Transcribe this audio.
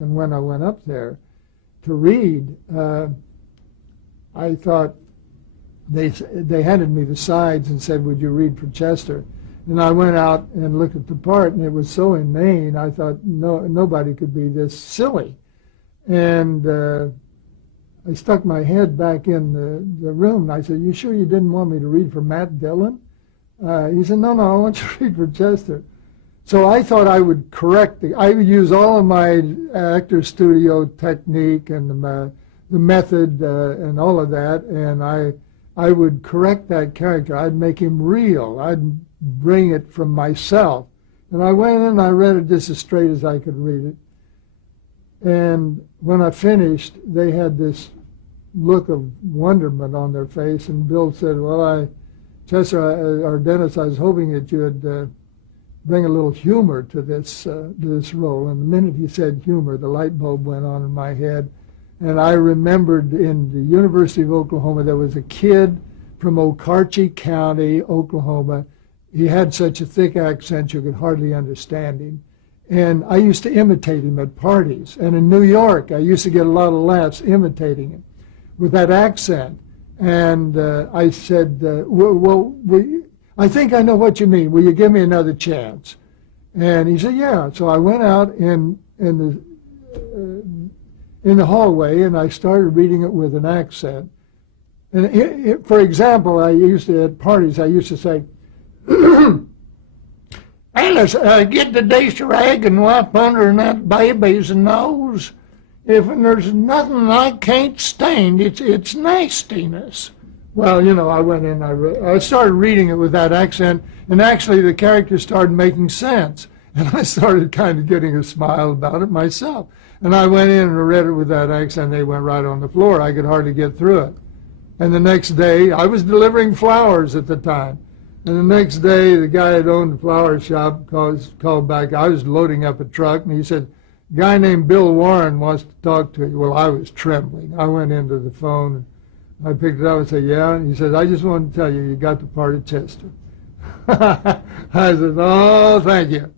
And when I went up there to read, I thought they handed me the sides and said, "Would you read for Chester?" And I went out and looked at the part, and it was so inane. I thought, nobody could be this silly. And I stuck my head back in the room, and I said, "You sure you didn't want me to read for Matt Dillon?" He said, "No, I want you to read for Chester." So I thought I would correct I would use all of my actor studio technique and the method and all of that, and I would correct that character. I'd make him real. I'd bring it from myself. And I went in and I read it just as straight as I could read it. And when I finished, they had this look of wonderment on their face, and Bill said, "Well, Chester, or Dennis, I was hoping that you would bring a little humor to this role." And the minute he said humor, the light bulb went on in my head. And I remembered in the University of Oklahoma, there was a kid from Okarche County, Oklahoma. He had such a thick accent you could hardly understand him. And I used to imitate him at parties. And in New York, I used to get a lot of laughs imitating him with that accent. And I said, I think I know what you mean. Will you give me another chance? And he said, yeah. So I went out in the hallway, and I started reading it with an accent. And for example, at parties, I used to say, "Alice, get the dish rag and wipe under that baby's nose. If there's nothing I can't stand, it's nastiness." Well, I went in, I started reading it with that accent, and actually the character started making sense. And I started kind of getting a smile about it myself. And I went in and read it with that accent. They went right on the floor. I could hardly get through it. And the next day, I was delivering flowers at the time. And the next day, the guy that owned the flower shop called back. I was loading up a truck, and he said, "A guy named Bill Warren wants to talk to you." Well, I was trembling. I went into the phone, and I picked it up and said, "Yeah." And he said, "I just wanted to tell you, you got the part of Chester." I said, "Oh, thank you."